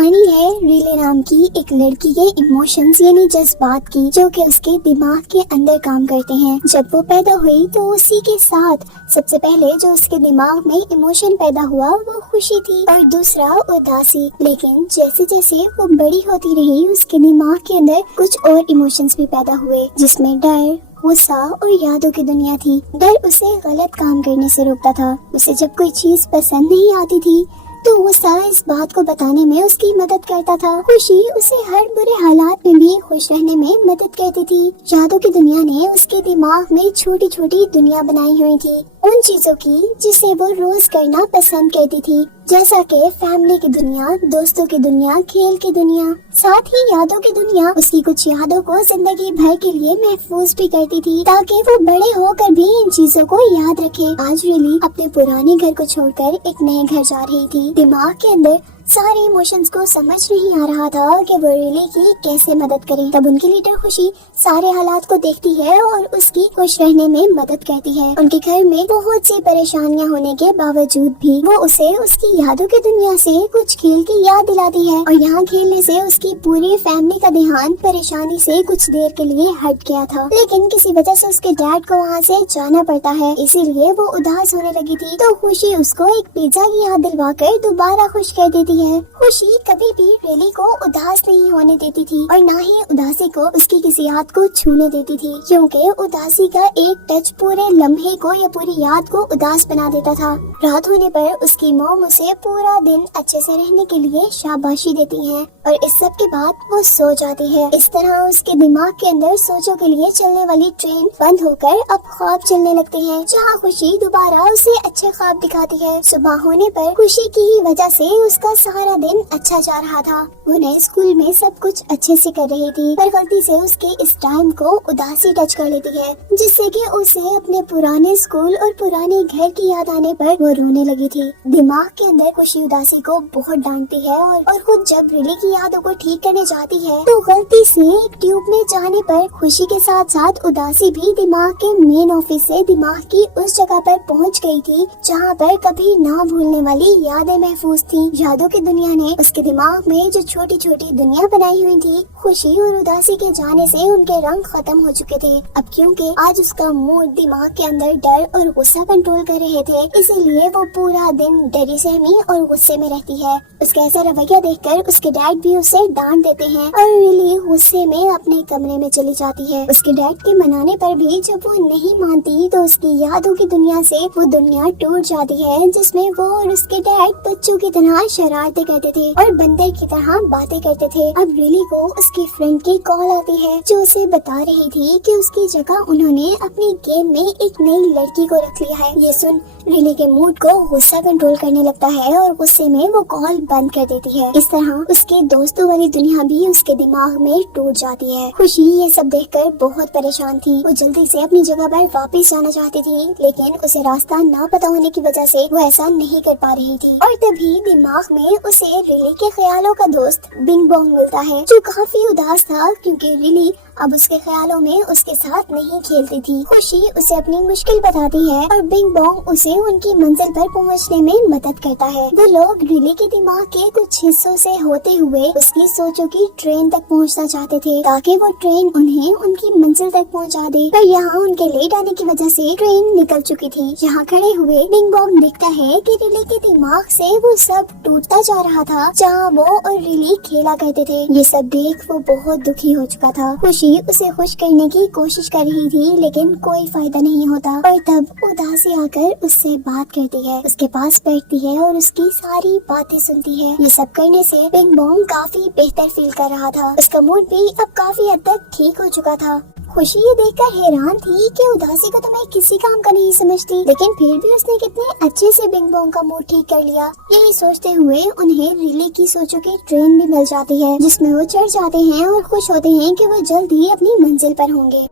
कहानी है रीले नाम की एक लड़की के इमोशंस यानी जज्बात की, जो कि उसके दिमाग के अंदर काम करते हैं। जब वो पैदा हुई तो उसी के साथ सबसे पहले जो उसके दिमाग में इमोशन पैदा हुआ वो खुशी थी और दूसरा उदासी। लेकिन जैसे जैसे वो बड़ी होती रही उसके दिमाग के अंदर कुछ और इमोशंस भी पैदा हुए, जिसमें डर, गुस्सा और यादों की दुनिया थी। डर उसे गलत काम करने से रोकता था। उसे जब कोई चीज पसंद नहीं आती थी तो गुस्सा इस बात को बताने में उसकी मदद करता था। खुशी उसे हर बुरे हालात में भी खुश रहने में मदद करती थी। यादों की दुनिया ने उसके दिमाग में छोटी छोटी दुनिया बनाई हुई थी, उन चीजों की जिसे वो रोज करना पसंद करती थी, जैसा कि फैमिली की दुनिया, दोस्तों की दुनिया, खेल की दुनिया। साथ ही यादों की दुनिया उसकी कुछ यादों को जिंदगी भर के लिए महफूज भी करती थी, ताकि वो बड़े होकर भी इन चीजों को याद रखे। आज रिली अपने पुराने घर को छोड़कर एक नए घर जा रही थी। दिमाग के अंदर सारे इमोशंस को समझ नहीं आ रहा था कि वो रिली की कैसे मदद करे। तब उनकी लीडर खुशी सारे हालात को देखती है और उसकी खुश रहने में मदद करती है। उनके घर में बहुत सी परेशानियां होने के बावजूद भी वो उसे उसकी यादों की दुनिया से कुछ खेल की याद दिलाती है, और यहाँ खेलने से उसकी पूरी फैमिली का ध्यान परेशानी से कुछ देर के लिए हट गया था। लेकिन किसी वजह से उसके डैड को वहाँ से जाना पड़ता है, इसीलिए वो उदास होने लगी थी। तो खुशी उसको एक पिज्जा की याद दिलवाकर दोबारा खुश कर देती है। खुशी कभी भी रिली को उदास नहीं होने देती थी और ना ही उदासी को उसकी किसी याद को छूने देती थी, क्योंकि उदासी का एक टच पूरे लम्हे को या पूरी याद को उदास बना देता था। रात होने पर उसकी मॉम उसे पूरा दिन अच्छे से रहने के लिए शाबाशी देती है और इस सब के बाद वो सो जाती है। इस तरह उसके दिमाग के अंदर सोचों के लिए चलने वाली ट्रेन बंद होकर अब ख्वाब चलने लगते हैं, जहाँ खुशी दोबारा उसे अच्छे ख्वाब दिखाती है। सुबह होने पर खुशी की ही वजह से उसका सारा दिन अच्छा जा रहा था। वो नए स्कूल में सब कुछ अच्छे से कर रही थी, पर गलती से उसके इस टाइम को उदासी टच कर लेती है, जिससे कि उसे अपने पुराने स्कूल और पुराने घर की याद आने पर वो रोने लगी थी। दिमाग के अंदर खुशी उदासी को बहुत डांटती है और खुद जब रिली की यादों को ठीक करने जाती है तो गलती से एक ट्यूब में जाने पर खुशी के साथ साथ उदासी भी दिमाग के मेन ऑफिस से दिमाग की उस जगह पर पहुंच गई थी, जहां पर कभी ना भूलने वाली यादें महफूज थी। यादों की दुनिया ने उसके दिमाग में जो छोटी छोटी दुनिया बनाई हुई थी, खुशी और उदासी के जाने से उनके रंग खत्म हो चुके थे। अब क्योंकि आज उसका मूड दिमाग के अंदर डर और गुस्सा कंट्रोल कर रहे थे, इसीलिए वो पूरा दिन डरी सहमी और गुस्से में रहती है। उसका ऐसा रवैया देखकर उसके डैड भी उसे डांट देते हैं और रिली गुस्से में अपने कमरे में चली जाती है। उसके डैड के मनाने पर भी जब वो नहीं मानती तो उसकी यादों की दुनिया से वो दुनिया टूट जाती है, जिसमें वो और उसके डैड बच्चों की तरह शरारतें करते थे और बंदर की तरह बातें करते थे। अब रिली को उसकी फ्रेंड की कॉल आती है, जो उसे बता रही थी कि उसकी जगह उन्होंने अपनी गेम में एक नई लड़की को रख लिया है। ये सुन रिली के मूड को गुस्सा कंट्रोल करने लगता है और गुस्से में वो कॉल बंद कर देती है। इस तरह उसके दोस्तों वाली दुनिया भी उसके दिमाग में टूट जाती है। खुशी ये सब देखकर बहुत परेशान थी। वो जल्दी से अपनी जगह पर वापस जाना चाहती थी, लेकिन उसे रास्ता ना पता होने की वजह से वो ऐसा नहीं कर पा रही थी। और तभी दिमाग में उसे रिली के ख्यालों का दोस्त बिंग बोंग मिलता है, जो काफी उदास था क्योंकि रिली अब उसके ख्यालों में उसके साथ नहीं खेलती थी। खुशी उसे अपनी मुश्किल बताती है और बिंग बोंग उसे उनकी मंजिल पर पहुंचने में मदद करता है। वो लोग रिली के दिमाग के कुछ हिस्सों से होते हुए उसकी सोचों की ट्रेन तक पहुंचना चाहते थे, ताकि वो ट्रेन उन्हें उनकी मंजिल तक पहुंचा दे। पर यहाँ उनके लेट आने की वजह से ट्रेन निकल चुकी थी। यहाँ खड़े हुए बिंग बोंग देखता है कि रिली के दिमाग से वो सब टूटता जा रहा था, जहाँ वो और रिली खेला करते थे। ये सब देख वो बहुत दुखी हो चुका था। खुशी उसे खुश करने की कोशिश कर रही थी, लेकिन कोई फायदा नहीं होता। और तब उदासी आकर उससे बात करती है, उसके पास बैठती है और उसकी सारी बातें सुनती है। ये सब करने से बिंग बोंग काफी बेहतर फील कर रहा था। उसका मूड भी अब काफी हद तक ठीक हो चुका था। खुशी ये देखकर हैरान थी कि उदासी को तो मैं किसी काम का नहीं समझती, लेकिन फिर भी उसने कितने अच्छे से बिंग बोंग का मूड ठीक कर लिया। यही सोचते हुए उन्हें रिली की सोचों की ट्रेन भी मिल जाती है, जिसमें वो चढ़ जाते हैं और खुश होते हैं कि वो जल्द ही अपनी मंजिल पर होंगे।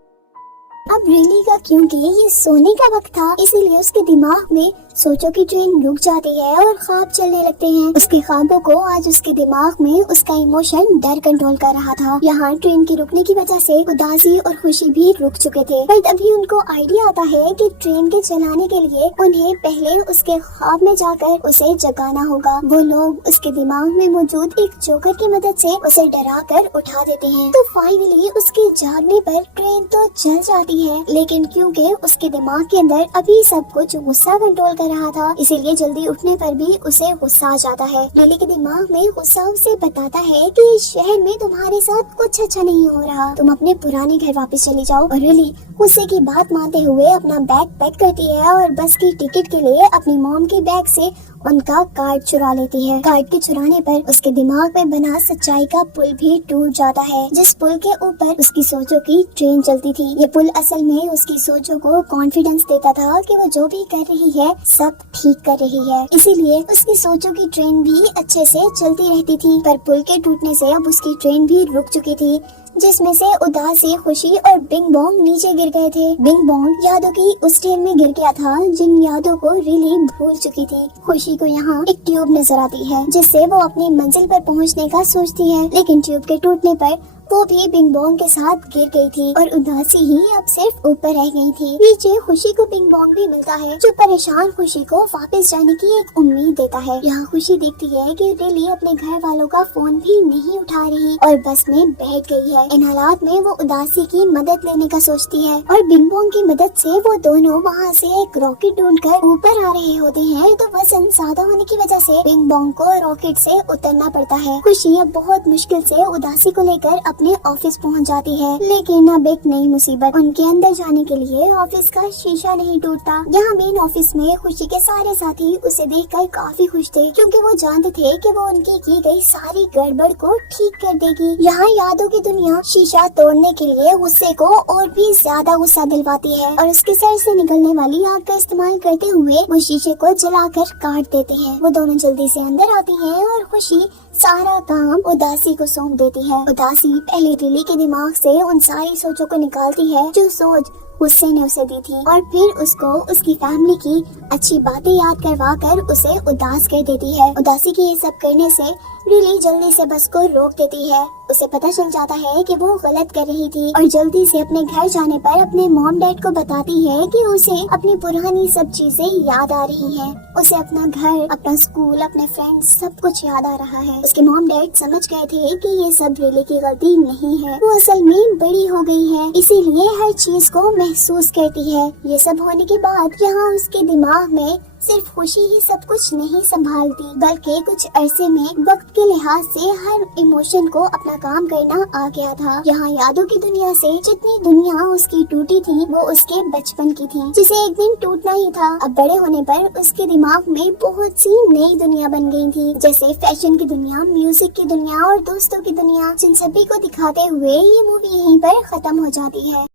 अब रिली का क्योंकि ये सोने का वक्त था, इसीलिए उसके दिमाग में सोचों की ट्रेन रुक जाती है और ख्वाब चलने लगते हैं। उसके ख्वाबों को आज उसके दिमाग में उसका इमोशन डर कंट्रोल कर रहा था। यहाँ ट्रेन के रुकने की वजह से उदासी और खुशी भी रुक चुके थे, पर तभी उनको आइडिया आता है कि ट्रेन के चलाने के लिए उन्हें पहले उसके ख्वाब में जाकर उसे जगाना होगा। वो लोग उसके दिमाग में मौजूद एक जोकर की मदद से उसे डरा कर उठा देते हैं। तो फाइनली उसके जागने पर ट्रेन तो चल जाती है, लेकिन क्योंकि उसके दिमाग के अंदर अभी सब कुछ गुस्सा कंट्रोल कर रहा था, इसीलिए जल्दी उठने पर भी उसे गुस्सा आ जाता है। लिली के दिमाग में गुस्सा उसे बताता है कि इस शहर में तुम्हारे साथ कुछ अच्छा नहीं हो रहा, तुम अपने पुराने घर वापस चली जाओ। और लिली गुस्से की बात मानते हुए अपना बैग पैक करती है और बस की टिकट के लिए अपनी मॉम के बैग से उनका कार्ड चुरा लेती है। कार्ड के चुराने पर उसके दिमाग में बना सच्चाई का पुल भी टूट जाता है, जिस पुल के ऊपर उसकी सोचों की ट्रेन चलती थी। ये पुल असल में उसकी सोचों को कॉन्फिडेंस देता था कि वो जो भी कर रही है सब ठीक कर रही है, इसीलिए उसकी सोचों की ट्रेन भी अच्छे से चलती रहती थी। पर पुल के टूटने से अब उसकी ट्रेन भी रुक चुकी थी, जिसमें से उदासी, खुशी और बिंग बोंग नीचे गिर गए थे। बिंग बोंग यादों की उस ट्रेन में गिर गया था जिन यादों को रिली भूल चुकी थी। खुशी को यहाँ एक ट्यूब नजर आती है, जिससे वो अपनी मंजिल पर पहुँचने का सोचती है, लेकिन ट्यूब के टूटने पर वो भी बिंग बोंग के साथ गिर गई थी और उदासी ही अब सिर्फ ऊपर रह गई थी। नीचे खुशी को बिंग बोंग भी मिलता है, जो परेशान खुशी को वापस जाने की एक उम्मीद देता है। यहाँ खुशी देखती है कि रिली अपने घर वालों का फोन भी नहीं उठा रही और बस में बैठ गई है। इन हालात में वो उदासी की मदद लेने का सोचती है और बिंग बोंग की मदद से वो दोनों वहाँ से एक रॉकेट ढूंढकर ऊपर आ रहे होते हैं। तो वजन ज्यादा होने की वजह से बिंग बोंग को रॉकेट से उतरना पड़ता है। खुशी अब बहुत मुश्किल से उदासी को लेकर अपने ऑफिस पहुंच जाती है, लेकिन अब एक नई मुसीबत, उनके अंदर जाने के लिए ऑफिस का शीशा नहीं टूटता। यहाँ मेन ऑफिस में खुशी के सारे साथी उसे देखकर काफी खुश थे, क्योंकि वो जानते थे कि वो उनकी की गई सारी गड़बड़ को ठीक कर देगी। यहाँ यादों की दुनिया शीशा तोड़ने के लिए गुस्से को और भी ज्यादा गुस्सा दिलवाती है और उसके सर से निकलने वाली आग का इस्तेमाल करते हुए वो शीशे को जलाकर काट देते हैं। वो दोनों जल्दी से अंदर आती हैं और खुशी सारा काम उदासी को सौंप देती है। उदासी पहले रिली के दिमाग से उन सारी सोचों को निकालती है जो सोच गुस्से ने उसे दी थी, और फिर उसको उसकी फैमिली की अच्छी बातें याद करवा कर उसे उदास कर देती है। उदासी की ये सब करने से रिली जल्दी से बस को रोक देती है। उसे पता चल जाता है कि वो गलत कर रही थी और जल्दी से अपने घर जाने पर अपने मॉम डैड को बताती है कि उसे अपनी पुरानी सब चीजें याद आ रही हैं। उसे अपना घर, अपना स्कूल, अपने फ्रेंड्स सब कुछ याद आ रहा है। उसके मॉम डैड समझ गए थे कि ये सब रिली की गलती नहीं है, वो असल में बड़ी हो गई है, इसीलिए हर चीज को महसूस करती है। ये सब होने के बाद यहाँ उसके दिमाग में सिर्फ खुशी ही सब कुछ नहीं संभालती, बल्कि कुछ अरसे में वक्त के लिहाज से हर इमोशन को अपना काम करना आ गया था। यहाँ यादों की दुनिया से जितनी दुनिया उसकी टूटी थी वो उसके बचपन की थी, जिसे एक दिन टूटना ही था। अब बड़े होने पर उसके दिमाग में बहुत सी नई दुनिया बन गई थी, जैसे फैशन की दुनिया, म्यूजिक की दुनिया और दोस्तों की दुनिया, जिन सभी को दिखाते हुए ये मूवी यहीं पर खत्म हो जाती है।